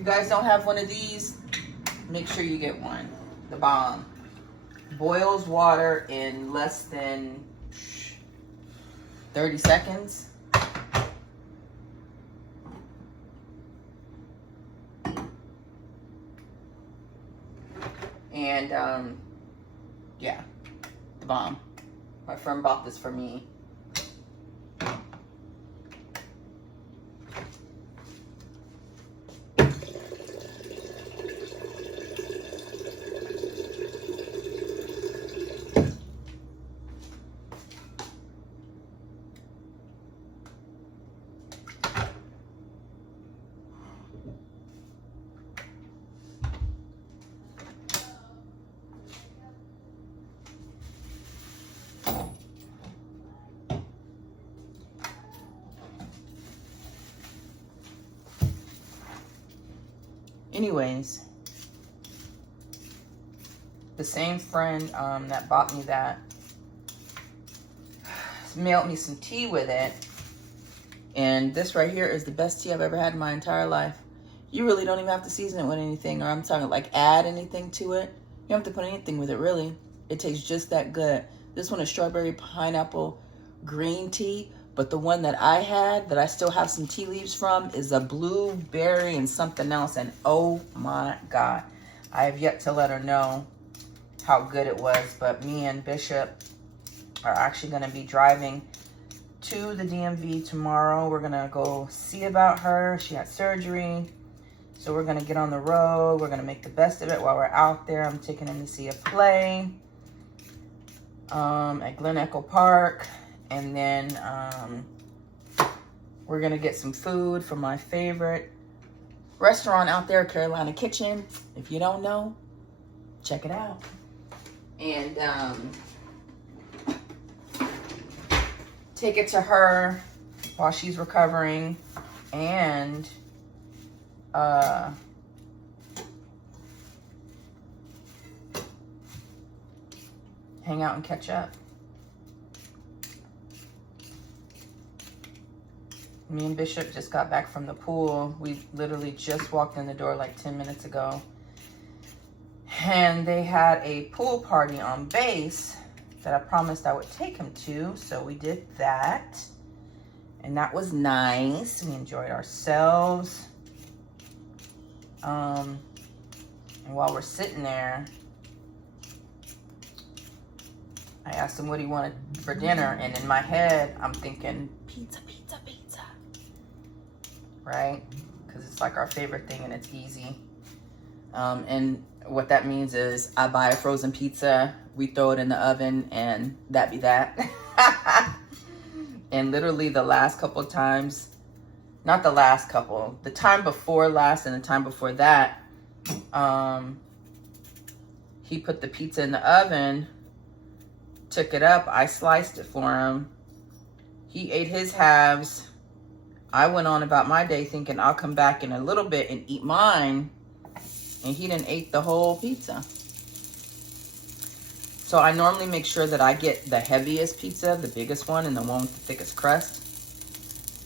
you guys don't have one of these, make sure you get one. The bomb. Boils water in less than 30 seconds. And yeah, the bomb. My friend bought this for me. Anyways, the same friend that bought me that mailed me some tea with it. And this right here is the best tea I've ever had in my entire life. You really don't even have to season it with anything, or I'm talking like add anything to it. You don't have to put anything with it, really. It tastes just that good. This one is strawberry pineapple green tea. But the one that I had, that I still have some tea leaves from, is a blueberry and something else. And oh my God, I have yet to let her know how good it was. But me and Bishop are actually going to be driving to the DMV tomorrow. We're going to go see about her. She had surgery. So we're going to get on the road. We're going to make the best of it while we're out there. I'm taking him to see a play at Glen Echo Park. And then we're going to get some food from my favorite restaurant out there, Carolina Kitchen. If you don't know, check it out. And take it to her while she's recovering. And hang out and catch up. Me and Bishop just got back from the pool. We literally just walked in the door like 10 minutes ago. And they had a pool party on base that I promised I would take him to. So we did that. And that was nice. We enjoyed ourselves. And while we're sitting there, I asked him what he wanted for dinner. And in my head, I'm thinking, pizza, pizza, pizza. Right? Because it's like our favorite thing and it's easy. And what that means is I buy a frozen pizza, we throw it in the oven, and that be that. And literally the last couple of times, not the last couple, the time before last and the time before that, he put the pizza in the oven, took it up, I sliced it for him. He ate his halves. I went on about my day thinking I'll come back in a little bit and eat mine. And he didn't eat the whole pizza. So I normally make sure that I get the heaviest pizza, the biggest one, and the one with the thickest crust.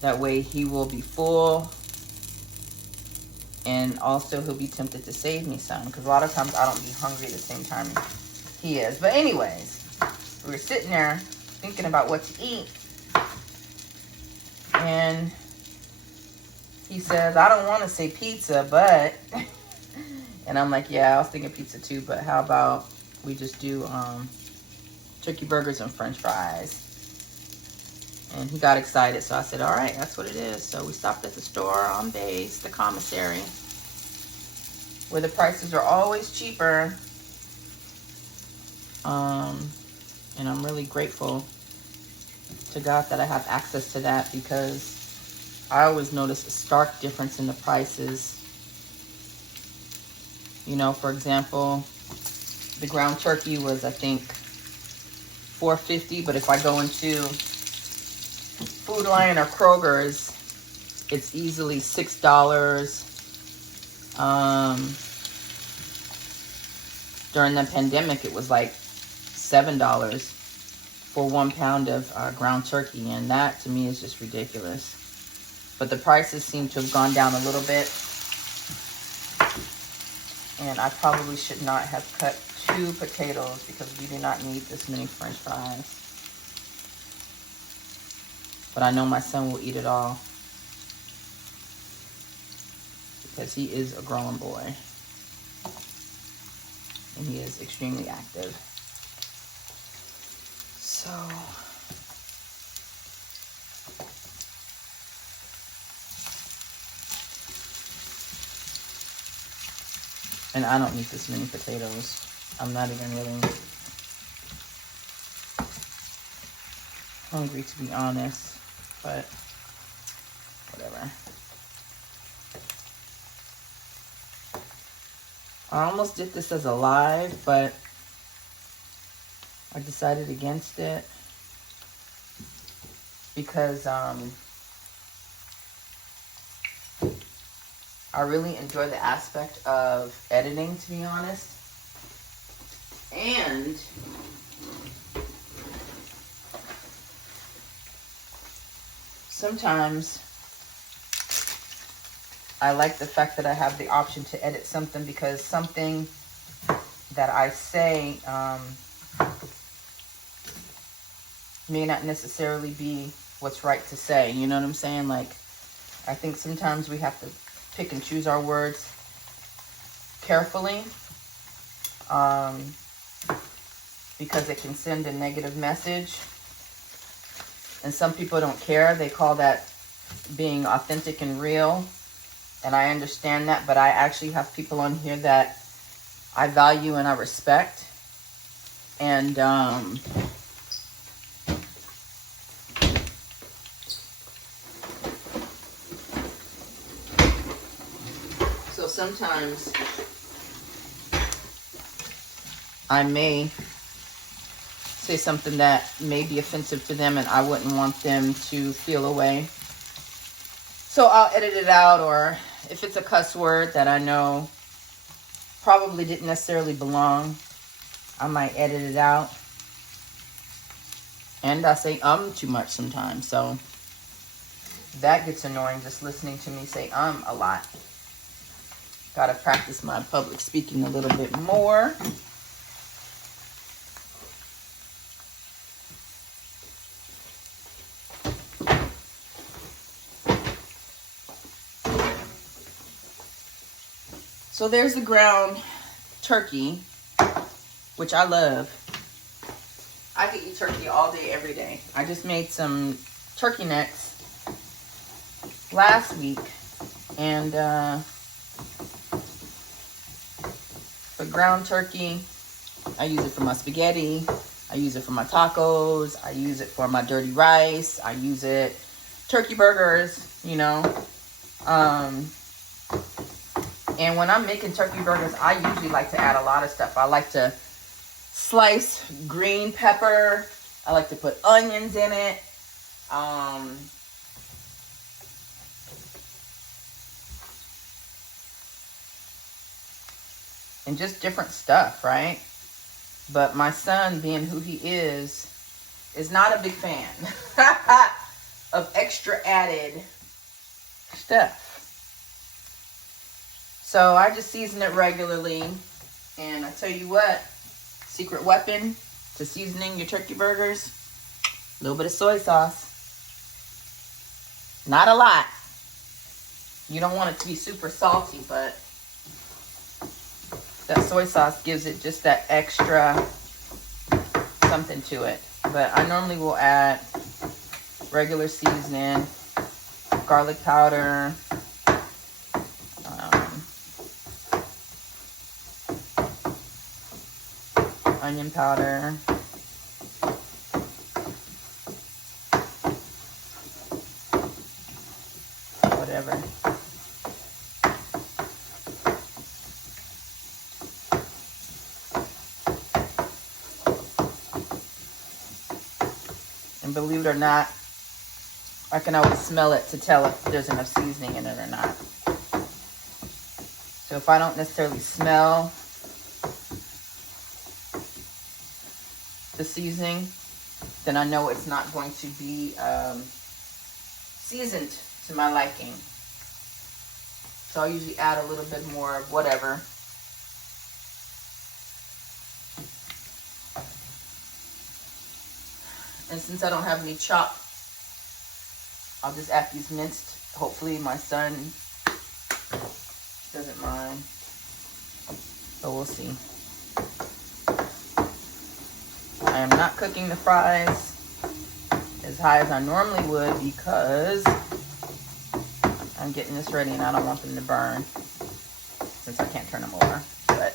That way he will be full. And also he'll be tempted to save me some. Because a lot of times I don't be hungry at the same time he is. But anyways, we were sitting there thinking about what to eat. And he says, I don't want to say pizza, but... And I'm like, yeah, I was thinking pizza too, but how about we just do turkey burgers and french fries? And he got excited, so I said, all right, that's what it is. So we stopped at the store on base, the commissary, where the prices are always cheaper. And I'm really grateful to God that I have access to that, because I always notice a stark difference in the prices. You know, for example, the ground turkey was, I think, $4.50, but if I go into Food Lion or Kroger's, it's easily $6. During the pandemic, it was like $7 for 1 pound of ground turkey, and that to me is just ridiculous. But the prices seem to have gone down a little bit. And I probably should not have cut 2 potatoes because we do not need this many French fries. But I know my son will eat it all because he is a grown boy and he is extremely active. So and I don't need this many potatoes. I'm not even really hungry, to be honest, but whatever. I almost did this as a live, but I decided against it because I really enjoy the aspect of editing, to be honest. And sometimes I like the fact that I have the option to edit something, because something that I say may not necessarily be what's right to say. You know what I'm saying? Like, I think sometimes we have to pick and choose our words carefully, because it can send a negative message. And some people don't care. They call that being authentic and real. And I understand that, but I actually have people on here that I value and I respect. And so sometimes I may say something that may be offensive to them and I wouldn't want them to feel away. So I'll edit it out, or if it's a cuss word that I know probably didn't necessarily belong, I might edit it out. And I say too much sometimes, so that gets annoying, just listening to me say a lot. Gotta practice my public speaking a little bit more. So there's the ground turkey, which I love. I could eat turkey all day, every day. I just made some turkey necks last week. And for ground turkey, I use it for my spaghetti. I use it for my tacos. I use it for my dirty rice. I use it turkey burgers, you know. And when I'm making turkey burgers, I usually like to add a lot of stuff. I like to slice green pepper. I like to put onions in it. And just different stuff, right? But my son, being who he is not a big fan of extra added stuff. So I just season it regularly. And I tell you what, secret weapon to seasoning your turkey burgers, a little bit of soy sauce. Not a lot. You don't want it to be super salty, but that soy sauce gives it just that extra something to it. But I normally will add regular seasoning, garlic powder, onion powder, whatever. And believe it or not, I can always smell it to tell if there's enough seasoning in it or not. So if I don't necessarily smell the seasoning, then I know it's not going to be seasoned to my liking. So I'll usually add a little bit more of whatever. And since I don't have any chop, I'll just add these minced. Hopefully my son doesn't mind. So we'll see. I am not cooking the fries as high as I normally would because I'm getting this ready and I don't want them to burn since I can't turn them over. But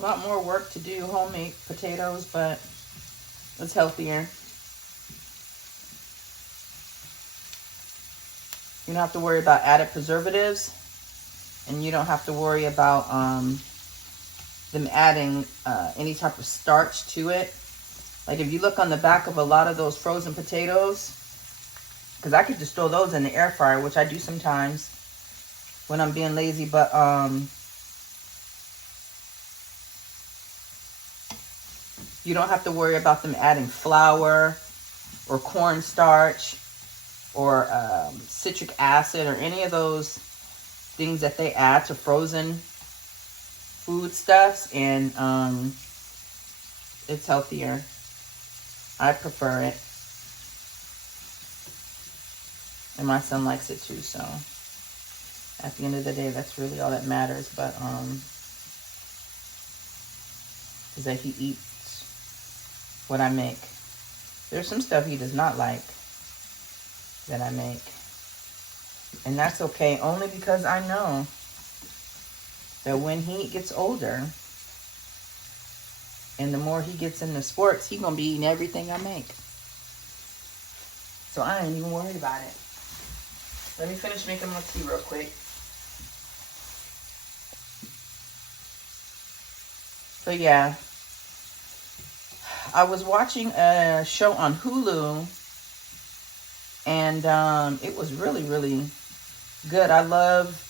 a lot more work to do homemade potatoes, but it's healthier. You don't have to worry about added preservatives, and you don't have to worry about them adding any type of starch to it. Like if you look on the back of a lot of those frozen potatoes, because I could just throw those in the air fryer, which I do sometimes when I'm being lazy, but you don't have to worry about them adding flour or cornstarch or citric acid or any of those things that they add to frozen foodstuffs, and it's healthier. I prefer it. And my son likes it too, so at the end of the day, that's really all that matters. But is that he eats what I make. There's some stuff he does not like that I make. And that's okay, only because I know that when he gets older and the more he gets into sports, he's going to be eating everything I make. So I ain't even worried about it. Let me finish making my tea real quick. So yeah, I was watching a show on Hulu, and it was really, really good. I love,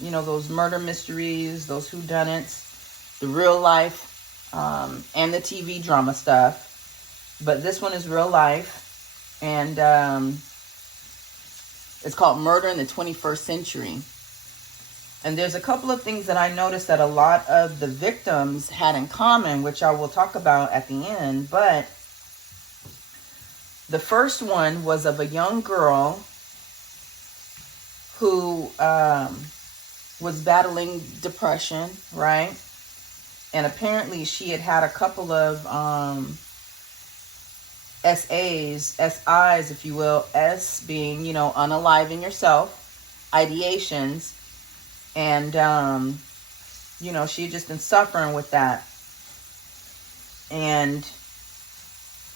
you know, those murder mysteries, those whodunits, the real life, and the TV drama stuff. But this one is real life, and it's called Murder in the 21st Century. And there's a couple of things that I noticed that a lot of the victims had in common, which I will talk about at the end. But the first one was of a young girl who was battling depression, right? And apparently she had had a couple of SIs, if you will. S being, you know, unaliving yourself, ideations. And, you know, she had just been suffering with that. And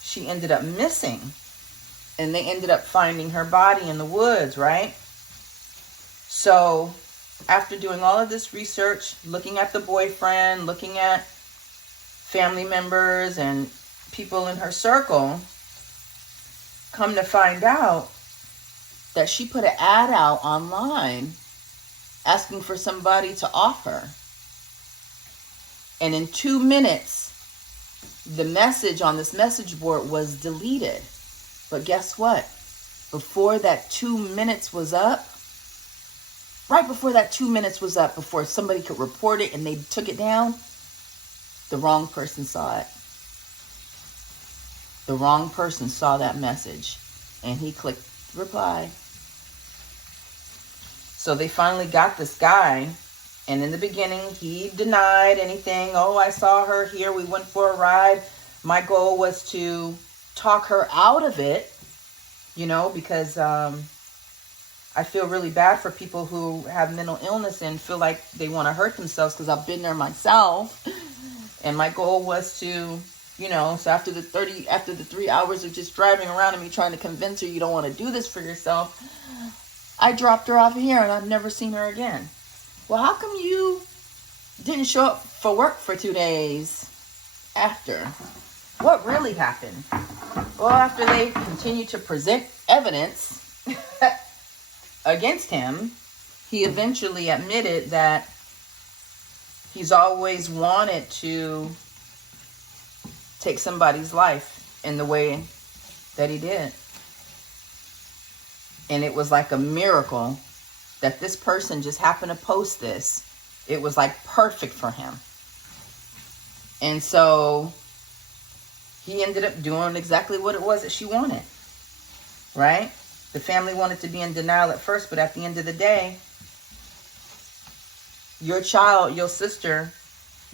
she ended up missing. And they ended up finding her body in the woods, right? So after doing all of this research, looking at the boyfriend, looking at family members and people in her circle, come to find out that she put an ad out online asking for somebody to off her. And in 2 minutes, the message on this message board was deleted. But guess what? Before that 2 minutes was up, right before that 2 minutes was up, before somebody could report it and they took it down, the wrong person saw it. The wrong person saw that message and he clicked reply. So they finally got this guy, and in the beginning, he denied anything. Oh, I saw her here. We went for a ride. My goal was to talk her out of it, you know, because I feel really bad for people who have mental illness and feel like they want to hurt themselves, because I've been there myself. And my goal was to, so after the 3 hours of just driving around and me trying to convince her you don't want to do this for yourself, I dropped her off here and I've never seen her again. Well, how come you didn't show up for work for 2 days after? What really happened? Well, after they continued to present evidence against him, he eventually admitted that he's always wanted to take somebody's life in the way that he did. And it was like a miracle that this person just happened to post this. It was like perfect for him. And so he ended up doing exactly what it was that she wanted, right? The family wanted to be in denial at first, but at the end of the day, your child, your sister,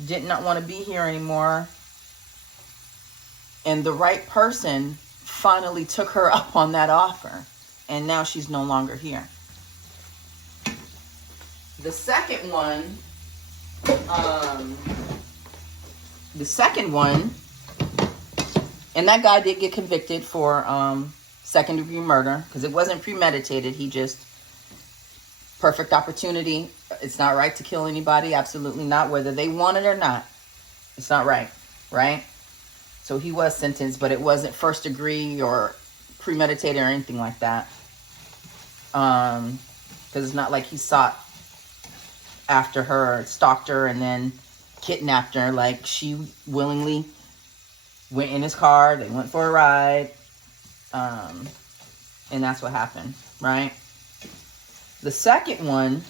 did not want to be here anymore. And the right person finally took her up on that offer. And now she's no longer here. The second one, and that guy did get convicted for second-degree murder because it wasn't premeditated. He just, perfect opportunity. It's not right to kill anybody. Absolutely not. Whether they want it or not. It's not right. Right? So he was sentenced, but it wasn't first degree or premeditated or anything like that. Because it's not like he sought after her, stalked her, and then kidnapped her. Like, she willingly went in his car. They went for a ride. And that's what happened, right? The second one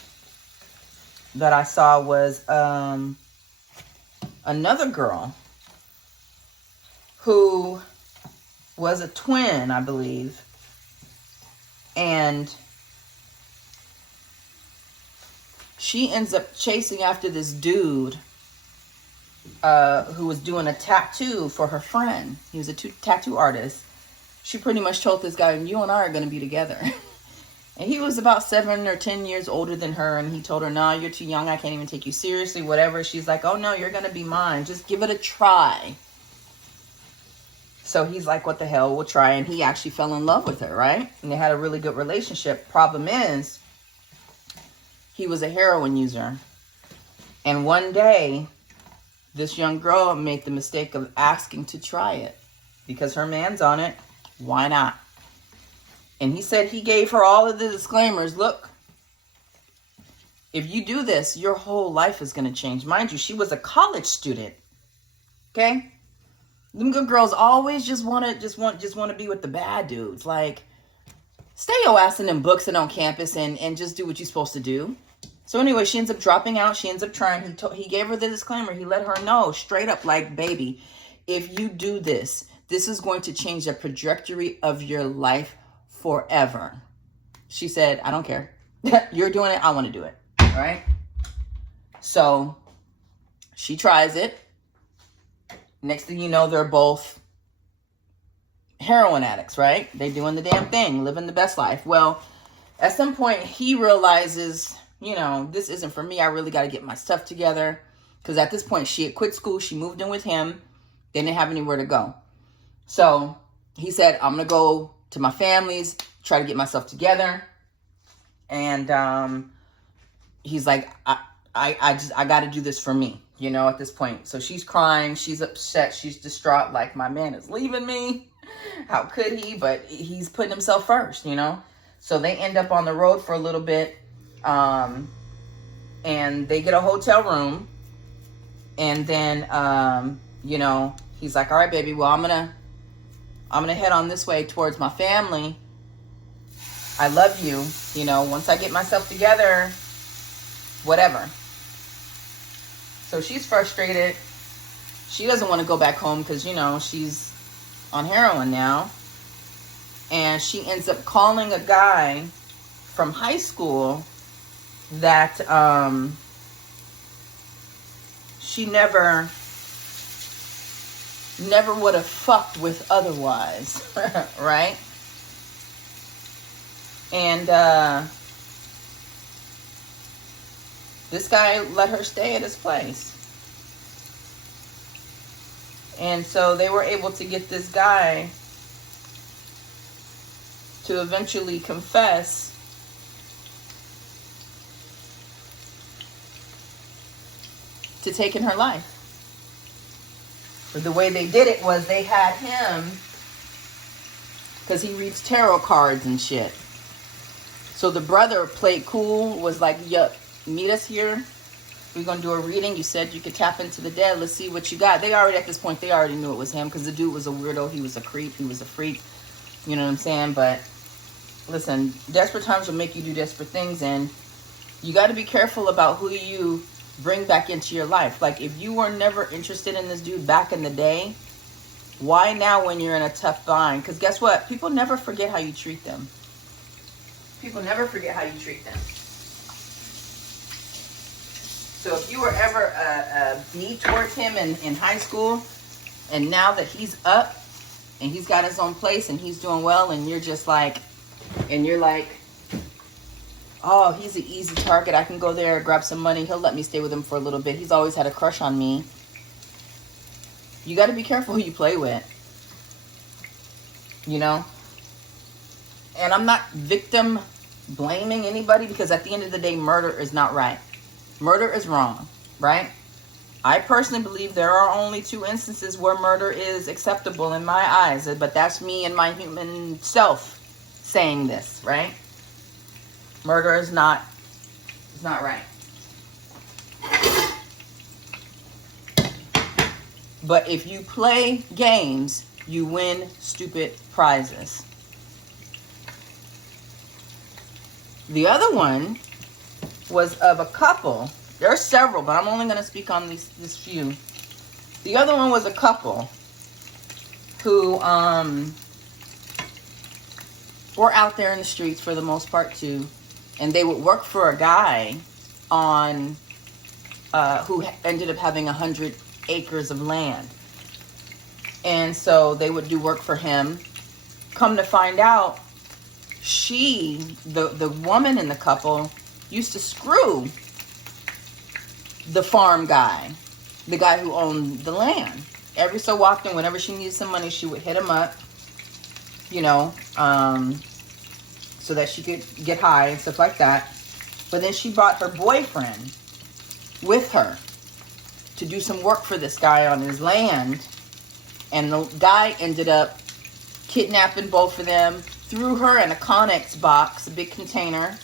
that I saw was another girl who was a twin, I believe. And she ends up chasing after this dude who was doing a tattoo for her friend. He was a tattoo artist. She pretty much told this guy, you and I are going to be together. And he was about 7 or 10 years older than her. And he told her, no, you're too young. I can't even take you seriously, whatever. She's like, oh, no, you're going to be mine. Just give it a try. So he's like, what the hell, we'll try. And he actually fell in love with her, right? And they had a really good relationship. Problem is, he was a heroin user. And one day, this young girl made the mistake of asking to try it. Because her man's on it. Why not? And he said he gave her all of the disclaimers. Look, if you do this, your whole life is going to change. Mind you, she was a college student. Okay? Them good girls always just want to be with the bad dudes. Like, stay your ass in them books and on campus and just do what you're supposed to do. So anyway, she ends up dropping out. She ends up trying. He gave her the disclaimer. He let her know straight up, like, baby, if you do this, this is going to change the trajectory of your life forever. She said, I don't care. You're doing it. I want to do it. All right. So she tries it. Next thing you know, they're both heroin addicts, right? They doing the damn thing, living the best life. Well, at some point he realizes, this isn't for me. I really got to get my stuff together. Because at this point she had quit school. She moved in with him. They didn't have anywhere to go. So he said, I'm going to go to my family's, try to get myself together. And he's like, I got to do this for me, at this point. So she's crying. She's upset. She's distraught. Like, my man is leaving me. How could he? But he's putting himself first, So they end up on the road for a little bit. And they get a hotel room. And then, he's like, all right, baby, well, I'm going to head on this way towards my family. I love you. Once I get myself together, whatever. So she's frustrated. She doesn't want to go back home because, she's on heroin now. And she ends up calling a guy from high school that she never would have fucked with otherwise, right? And this guy let her stay at his place. And so they were able to get this guy to eventually confess to taking her life. But the way they did it was they had him, because he reads tarot cards and shit. So the brother played cool, was like, yup, meet us here. We're going to do a reading. You said you could tap into the dead. Let's see what you got. They already, at this point, they already knew it was him, because the dude was a weirdo. He was a creep. He was a freak. You know what I'm saying? But listen, desperate times will make you do desperate things, and you got to be careful about who you bring back into your life. Like, if you were never interested in this dude back in the day, why now when you're in a tough bind? Because guess what? People never forget how you treat them. People never forget how you treat them. So if you were ever a B towards him in high school, and now that he's up and he's got his own place and he's doing well, and you're just like, and you're like, oh, he's an easy target. I can go there, grab some money. He'll let me stay with him for a little bit. He's always had a crush on me. You got to be careful who you play with. You know? And I'm not victim blaming anybody, because at the end of the day, murder is not right. Murder is wrong, right? I personally believe there are only 2 instances where murder is acceptable in my eyes. But that's me and my human self saying this, right? Murder is not right. But if you play games, you win stupid prizes. The other one was of a couple. There are several, but I'm only going to speak on this few. The other one was a couple who were out there in the streets for the most part too. And they would work for a guy on who ended up having 100 acres of land. And so they would do work for him. Come to find out, the woman in the couple, used to screw the farm guy, the guy who owned the land. Every so often, whenever she needed some money, she would hit him up, you know, so that she could get high and stuff like that. But then she brought her boyfriend with her to do some work for this guy on his land. And the guy ended up kidnapping both of them, threw her in a Connex box, a big container,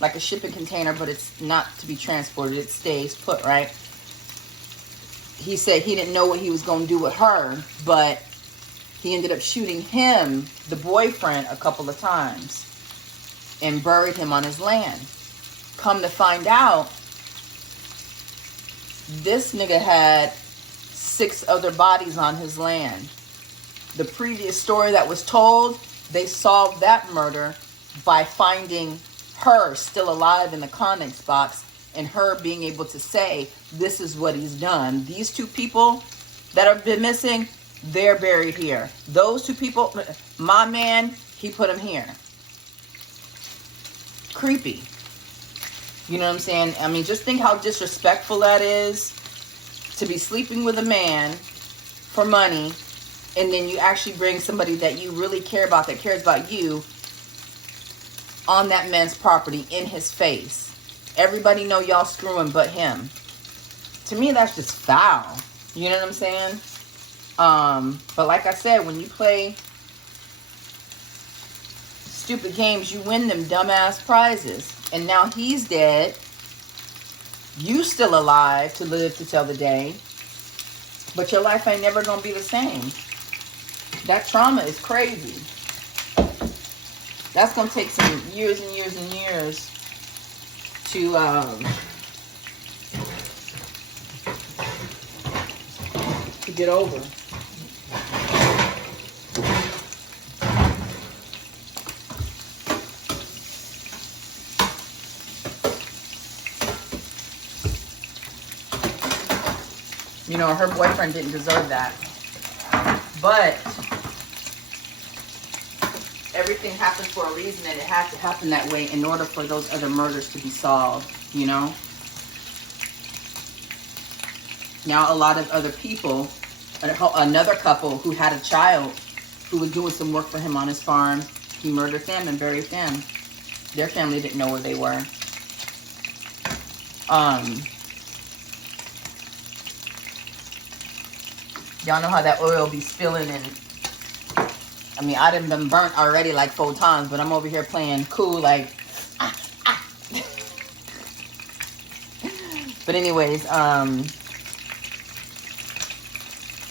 like a shipping container, but it's not to be transported. It stays put, right? He said he didn't know what he was going to do with her, but he ended up shooting him, the boyfriend, a couple of times and buried him on his land. Come to find out, this nigga had 6 other bodies on his land. The previous story that was told, they solved that murder by finding her still alive in the Connex box and her being able to say, this is what he's done. These 2 people that have been missing, they're buried here. Those 2 people, my man, he put them here. Creepy. You know what I'm saying? I mean, just think how disrespectful that is, to be sleeping with a man for money, and then you actually bring somebody that you really care about, that cares about you, on that man's property, in his face. Everybody know y'all screwing but him. To me, that's just foul. You know what I'm saying? But like I said, when you play stupid games, you win them dumbass prizes. And now he's dead. You still alive to live to tell the day. But your life ain't never going to be the same. That trauma is crazy. That's going to take some years and years and years to get over. You know, her boyfriend didn't deserve that. But everything happens for a reason, and it had to happen that way in order for those other murders to be solved, you know? Now a lot of other people another couple who had a child who was doing some work for him on his farm. He murdered them and buried them. Their family didn't know where they were. Y'all know how that oil be spilling, and I mean, I done been burnt already like 4 times, but I'm over here playing cool like, ah, ah. But anyways,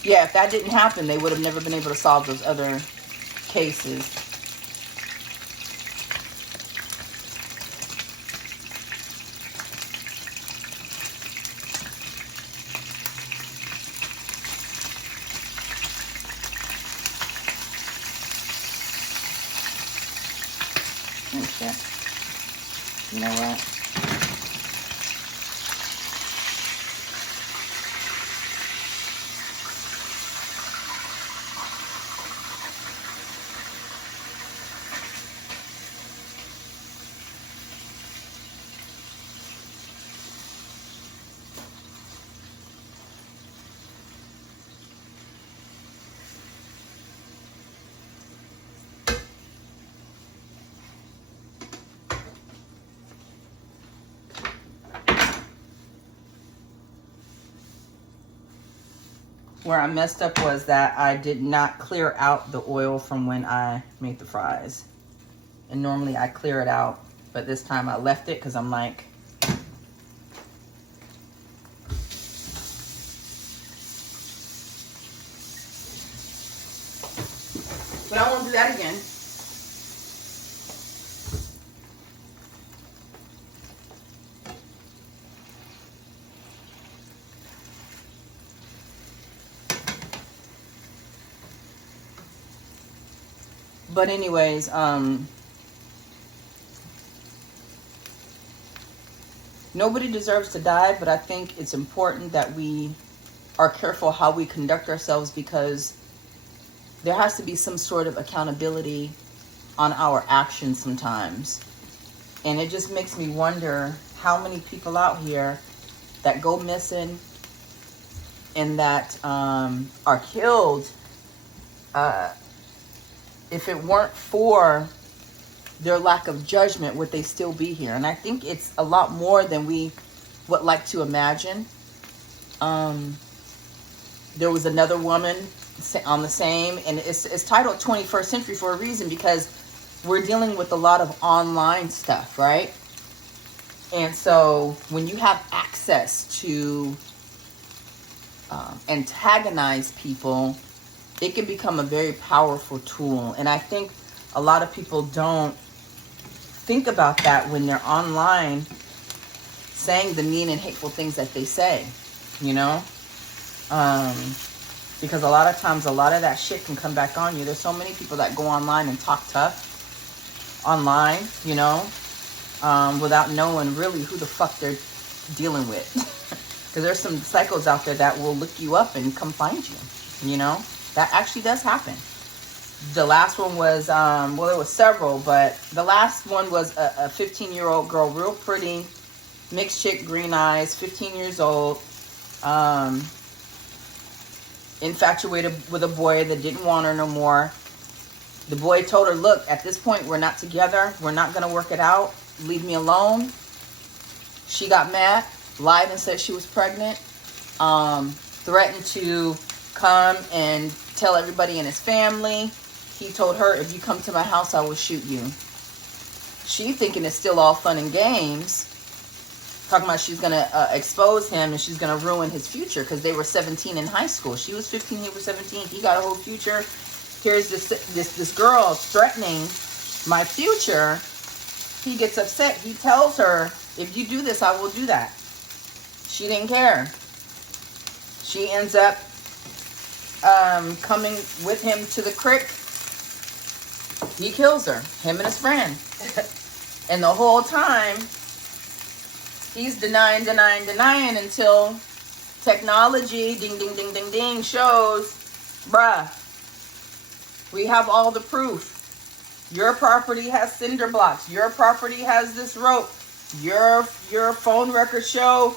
yeah, if that didn't happen, they would have never been able to solve those other cases. You know what? Where I messed up was that I did not clear out the oil from when I made the fries. And normally I clear it out, but this time I left it because I'm like, but I won't do that again. But anyways, nobody deserves to die, but I think it's important that we are careful how we conduct ourselves, because there has to be some sort of accountability on our actions sometimes. And it just makes me wonder how many people out here that go missing and that are killed, if it weren't for their lack of judgment, would they still be here? And I think it's a lot more than we would like to imagine. There was another woman on the same, and it's titled 21st Century for a reason, because we're dealing with a lot of online stuff, right? And so when you have access to antagonize people, it can become a very powerful tool. And I think a lot of people don't think about that when they're online saying the mean and hateful things that they say, you know? Because a lot of times, a lot of that shit can come back on you. There's so many people that go online and talk tough online, you know, without knowing really who the fuck they're dealing with. Because there's some psychos out there that will look you up and come find you, you know? That actually does happen. The last one was, well, there was several, but the last one was a 15-year-old girl, real pretty, mixed chick, green eyes, 15 years old, infatuated with a boy that didn't want her no more. The boy told her, look, at this point, we're not together. We're not going to work it out. Leave me alone. She got mad, lied and said she was pregnant, threatened to come and tell everybody in his family. He told her, if you come to my house, I will shoot you. She thinking it's still all fun and games, talking about she's going to expose him and she's going to ruin his future, because they were 17 in high school. She was 15, he was 17. He got a whole future. Here's this girl threatening my future. He gets upset. He tells her, if you do this, I will do that. She didn't care. She ends up coming with him to the creek. He kills her, him and his friend. And the whole time, he's denying until technology, ding, ding, ding, ding, ding, shows, bruh, we have all the proof. Your property has cinder blocks. Your property has this rope. Your phone records show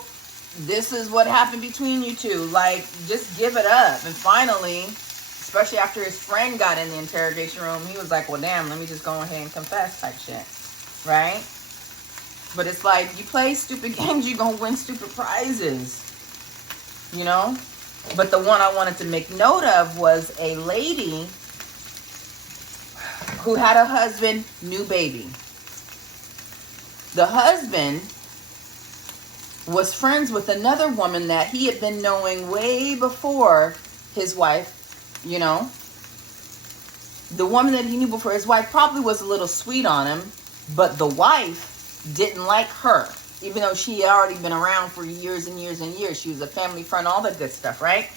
this is what happened between you two. Like, just give it up. And finally, especially after his friend got in the interrogation room, he was like, well, damn, let me just go ahead and confess type shit. Right? But it's like, you play stupid games, you're going to win stupid prizes. You know? But the one I wanted to make note of was a lady who had a husband, new baby. The husband was friends with another woman that he had been knowing way before his wife, you know. The woman that he knew before his wife probably was a little sweet on him, but the wife didn't like her, even though she had already been around for years and years and years. She was a family friend, all that good stuff, right?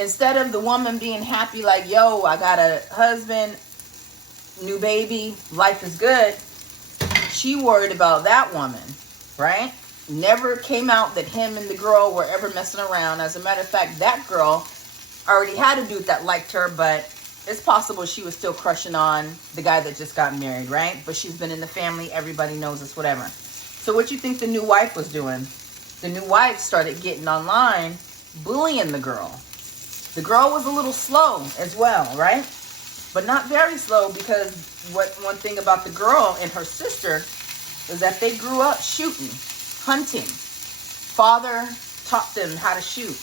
Instead of the woman being happy like, yo, I got a husband, new baby, life is good, she worried about that woman, right? Never came out that him and the girl were ever messing around. As a matter of fact, that girl already had a dude that liked her, but it's possible she was still crushing on the guy that just got married, right? But she's been in the family. Everybody knows this, whatever. So what you think the new wife was doing? The new wife started getting online, bullying the girl. The girl was a little slow as well, right? But not very slow, because one thing about the girl and her sister is that they grew up shooting, hunting. Father taught them how to shoot.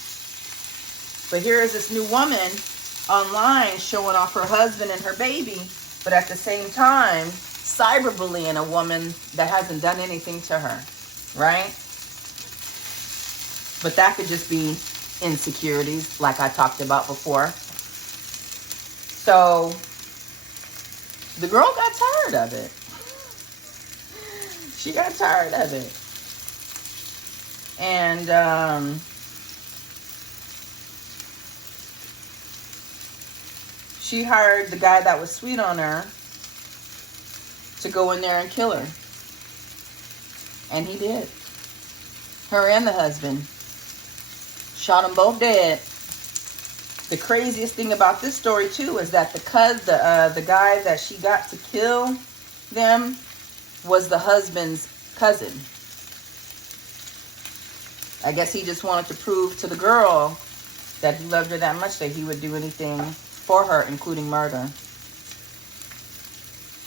But here is this new woman online showing off her husband and her baby, but at the same time, cyberbullying a woman that hasn't done anything to her, right? But that could just be insecurities, like I talked about before. So the girl got tired of it. She got tired of it. And she hired the guy that was sweet on her to go in there and kill her. And he did. Her and the husband. Shot them both dead. The craziest thing about this story too is that the guy that she got to kill them was the husband's cousin. I guess he just wanted to prove to the girl that he loved her that much that he would do anything for her, including murder.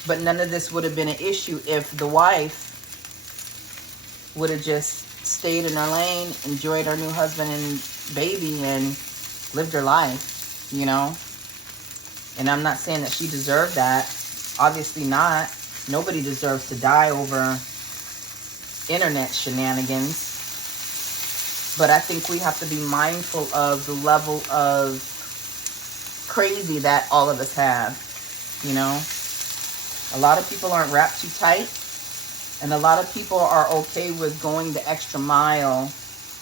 But none of this would have been an issue if the wife would have just stayed in her lane, enjoyed her new husband and baby, and lived her life, you know. And I'm not saying that she deserved that. Obviously not. Nobody deserves to die over internet shenanigans. But I think we have to be mindful of the level of crazy that all of us have, you know. A lot of people aren't wrapped too tight, and a lot of people are okay with going the extra mile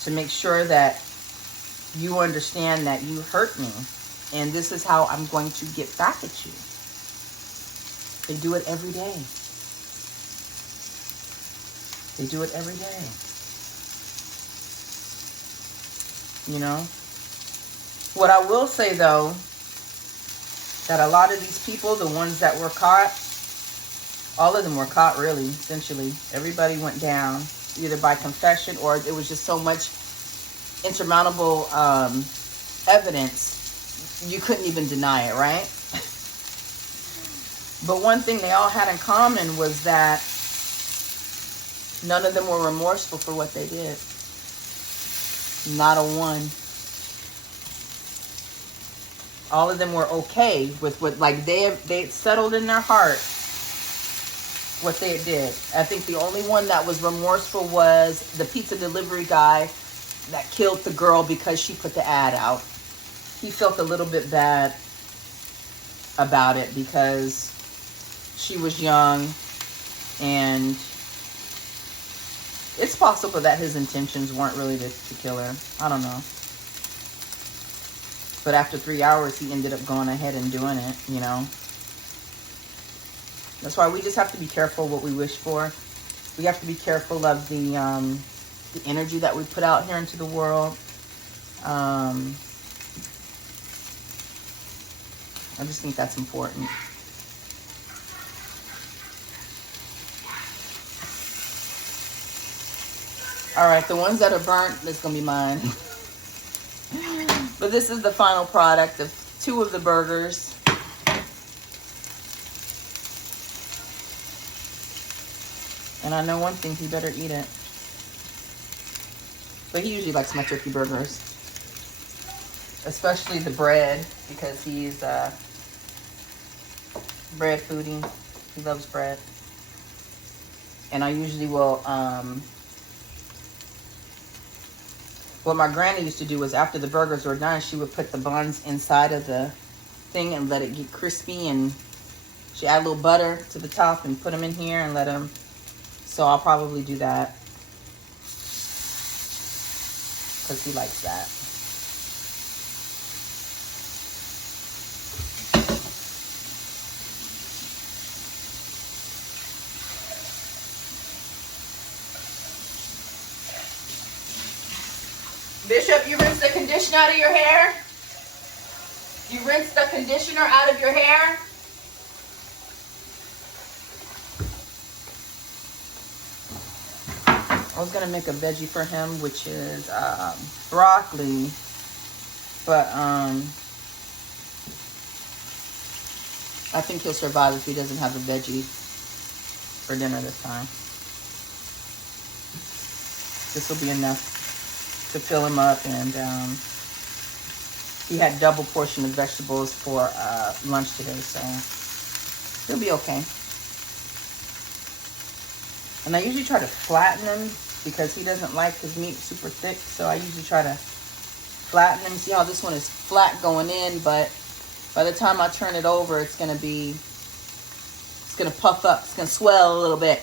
to make sure that you understand that you hurt me, and this is how I'm going to get back at you. They do it every day. They do it every day. You know? What I will say, though, that a lot of these people, the ones that were caught, all of them were caught, really, essentially. Everybody went down, either by confession or it was just so much insurmountable evidence, you couldn't even deny it, right? But one thing they all had in common was that none of them were remorseful for what they did. Not a one. All of them were okay with what, like, they settled in their heart what they did. I think the only one that was remorseful was the pizza delivery guy that killed the girl because she put the ad out. He felt a little bit bad about it because she was young, and it's possible that his intentions weren't really to kill her. I don't know. But after 3 hours, he ended up going ahead and doing it, you know. That's why we just have to be careful what we wish for. We have to be careful of the energy that we put out here into the world. I just think that's important. All right, the ones that are burnt, that's gonna be mine. But this is the final product of 2 of the burgers. And I know one thing, he better eat it. But he usually likes my turkey burgers. Especially the bread, because he's bread foodie. He loves bread. And I usually will, what my granny used to do was after the burgers were done, she would put the buns inside of the thing and let it get crispy. And she add a little butter to the top and put them in here and let them. So I'll probably do that. Because he likes that. Bishop, you rinse the conditioner out of your hair? You rinse the conditioner out of your hair? I was going to make a veggie for him, which is broccoli. But I think he'll survive if he doesn't have a veggie for dinner this time. This will be enough to fill him up, and he had double portion of vegetables for lunch today, so he'll be okay. And I usually try to flatten him because he doesn't like his meat super thick, so I usually try to flatten him. See how this one is flat going in, but by the time I turn it over, it's gonna puff up, it's gonna swell a little bit.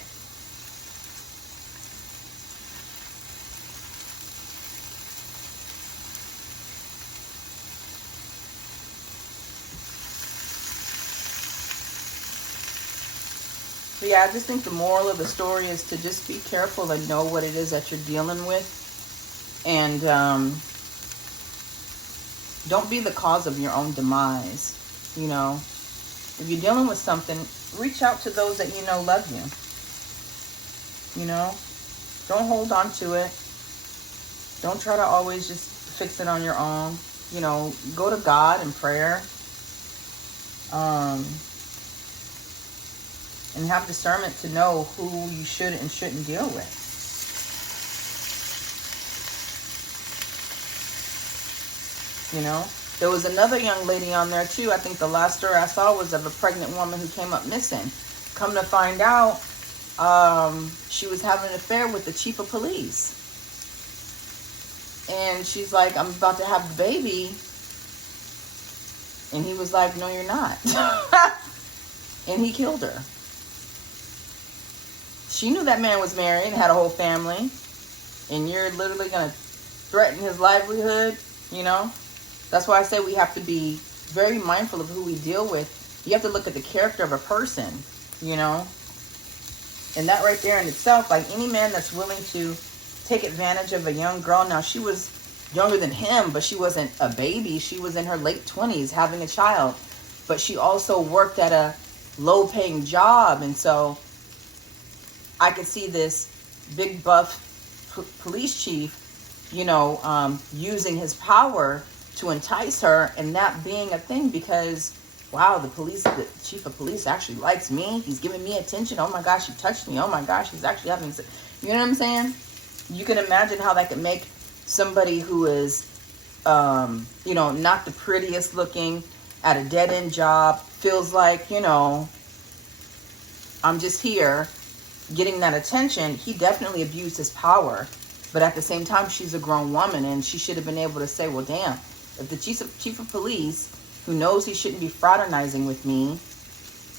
So yeah, I just think the moral of the story is to just be careful and know what it is that you're dealing with. And don't be the cause of your own demise. You know, if you're dealing with something, reach out to those that you know love you. You know, don't hold on to it. Don't try to always just fix it on your own. You know, go to God in prayer. And have discernment to know who you should and shouldn't deal with. You know, there was another young lady on there too. I think the last story I saw was of a pregnant woman who came up missing. Come to find out, she was having an affair with the chief of police. And she's like, I'm about to have the baby. And he was like, no, you're not. And he killed her. She knew that man was married and had a whole family. And you're literally going to threaten his livelihood, you know? That's why I say we have to be very mindful of who we deal with. You have to look at the character of a person, you know? And that right there in itself, like any man that's willing to take advantage of a young girl. Now, she was younger than him, but she wasn't a baby. She was in her late 20s having a child. But she also worked at a low-paying job. And so I could see this big buff police chief, you know, using his power to entice her, and that being a thing because, wow, the chief of police actually likes me. He's giving me attention. Oh my gosh, he touched me. Oh my gosh, he's actually having, you know what I'm saying? You can imagine how that could make somebody who is, you know, not the prettiest looking at a dead-end job, feels like, you know, I'm just here getting that attention. He definitely abused his power, but at the same time, she's a grown woman, and she should have been able to say, well, damn, if the chief of police, who knows he shouldn't be fraternizing with me,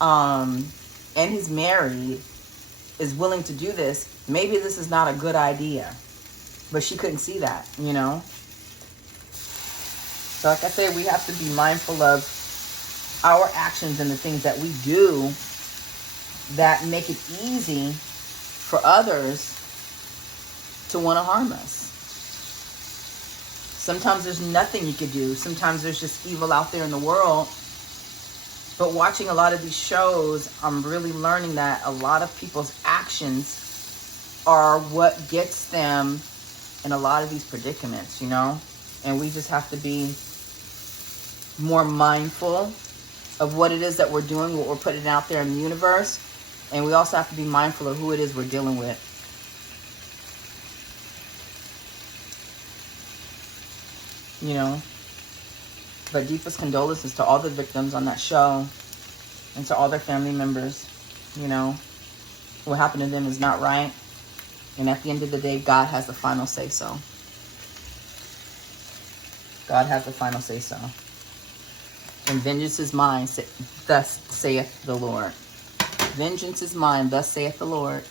and he's married, is willing to do this, maybe this is not a good idea. But she couldn't see that, you know? So like I say, we have to be mindful of our actions and the things that we do that make it easy for others to want to harm us. Sometimes there's nothing you could do. Sometimes there's just evil out there in the world. But watching a lot of these shows, I'm really learning that a lot of people's actions are what gets them in a lot of these predicaments, you know? And we just have to be more mindful of what it is that we're doing, what we're putting out there in the universe. And we also have to be mindful of who it is we're dealing with. You know? But deepest condolences to all the victims on that show and to all their family members. You know? What happened to them is not right. And at the end of the day, God has the final say-so. God has the final say-so. And vengeance is mine, thus saith the Lord. Vengeance is mine, thus saith the Lord.